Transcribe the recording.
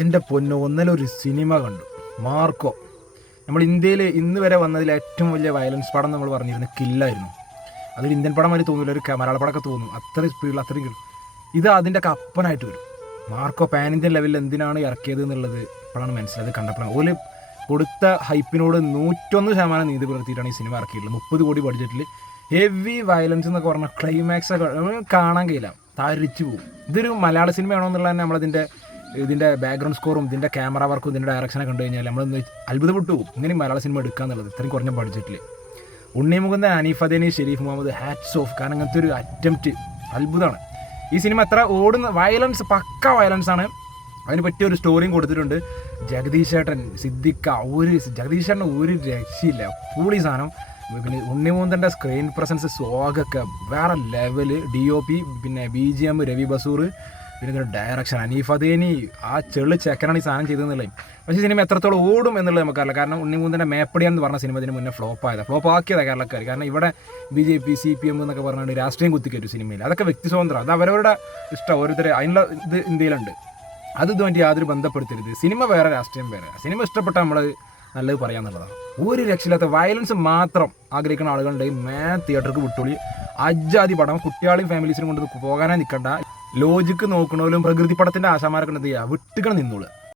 എൻ്റെ പൊന്നോ, ഒന്നലെ ഒരു സിനിമ കണ്ടു, മാർക്കോ. നമ്മൾ ഇന്ത്യയിൽ ഇന്ന് വരെ വന്നതിൽ ഏറ്റവും വലിയ വയലൻസ് പടം നമ്മൾ പറഞ്ഞിരുന്നത് കില്ലായിരുന്നു. അതൊരു ഇന്ത്യൻ പടം വരെ തോന്നില്ല, ഒരു മലയാള പടമൊക്കെ തോന്നും. അത്രയും സ്പീഡിൽ അത്രയും ഇത് അതിൻ്റെ ഒക്കെ അപ്പനായിട്ട് വരും. മാർക്കോ പാൻ ഇന്ത്യൻ ലെവലിൽ എന്തിനാണ് ഇറക്കിയത് എന്നുള്ളത് ഇപ്പോഴാണ് മനസ്സിലായത്. കണ്ടപ്പോഴാണ് ഓല് കൊടുത്ത ഹൈപ്പിനോട് 101% നീതി പുലർത്തിയിട്ടാണ് ഈ സിനിമ ഇറക്കിയിട്ടുള്ളത്. 30 കോടി ബഡ്ജറ്റിൽ ഹെവി വയലൻസ് എന്നൊക്കെ പറഞ്ഞാൽ ക്ലൈമാക്സ് ഒക്കെ കാണാൻ കഴിയില്ല, തരിച്ചു പോകും. ഇതൊരു മലയാള സിനിമയാണോ എന്നുള്ളത് തന്നെ ഇതിൻ്റെ ബാക്ക്ഗ്രൗണ്ട് സ്കോറും ഇതിൻ്റെ ക്യാമറ വർക്കും ഇതിൻ്റെ ഡയറക്ഷനെ കണ്ടു കഴിഞ്ഞാൽ നമ്മളൊന്ന് അത്ഭുതപ്പെട്ടു പോകും. ഇങ്ങനെ മലയാള സിനിമ എടുക്കുക എന്നുള്ളത് ഇത്രയും കുറഞ്ഞ ബഡ്ജറ്റിൽ. Unni Mukundan, Aneef Adeni, Shareef Muhammed, hats off. കാരണം അങ്ങനത്തെ ഒരു അറ്റംപ്റ്റ് അത്ഭുതമാണ്. ഈ സിനിമ എത്ര ഓടുന്ന വയലൻസ്, പക്ക വയലൻസ് ആണ്. അതിന് പറ്റിയ ഒരു സ്റ്റോറിയും കൊടുത്തിട്ടുണ്ട്. ജഗദീഷ് ചേട്ടൻ, സിദ്ദിഖ, ജഗദീഷ് ചേട്ടൻ ഒരു രക്ഷയില്ല, പൂളി സാധനം. പിന്നെ ഉണ്ണിമുകുന്ദൻ്റെ സ്ക്രീൻ പ്രസൻസ്, സ്വാഗൊക്കെ വേറെ ലെവല്. DOP, പിന്നെ BGM രവി ബസൂർ, പിന്നെ ഇതിൻ്റെ ഡയറക്ഷൻ അനീഫ് അദേനി. ആ ചെളി ചെക്കനാണ് ഈ സാധനം ചെയ്തതെന്നുള്ളത്. പക്ഷേ സിനിമ എത്രത്തോളം ഓടും എന്നുള്ളത് നമുക്കറിയില്ല. കാരണം ഉണ്ണിമുകുന്ദൻ്റെ മേപ്പടിയാന്ന് പറഞ്ഞ സിനിമ ഇതിന് മുന്നേ ഫ്ലോപ്പ് ആക്കിയതാണ് കേരളക്കാർ. കാരണം ഇവിടെ BJP, CPM എന്നൊക്കെ പറഞ്ഞുകൊണ്ട് രാഷ്ട്രീയം കുത്തിക്കയറ്റും സിനിമയിൽ. അതൊക്കെ വ്യക്തി സ്വാതന്ത്ര്യം, അത് അവരവരുടെ ഇഷ്ടം. ഓരോരുത്തർ അതിനുള്ള ഇത് ഇന്ത്യയിലുണ്ട്. അതുമായിട്ട് യാതൊരു ബന്ധപ്പെടുത്തരുത്. സിനിമ വേറെ, രാഷ്ട്രീയം വേറെ. സിനിമ ഇഷ്ടപ്പെട്ട നമ്മൾ നല്ലത് പറയാന്നുള്ളതാണ്. ഒരു രക്ഷയില്ലാത്ത വയലൻസ് മാത്രം ആഗ്രഹിക്കുന്ന ആളുകളുണ്ടെങ്കിൽ തിയേറ്റർക്ക് വിട്ടോളി. അജാതി പടം. കുട്ടികളെയും ഫാമിലീസിനും കൊണ്ട് പോകാനേ നിൽക്കണ്ട. ലോജിക്ക് നോക്കണോലും പ്രകൃതി പടത്തിൻ്റെ ആശാമാരൊക്കെ എന്ത് ചെയ്യുക, വിട്ടുകൾ നിന്നോളൂ.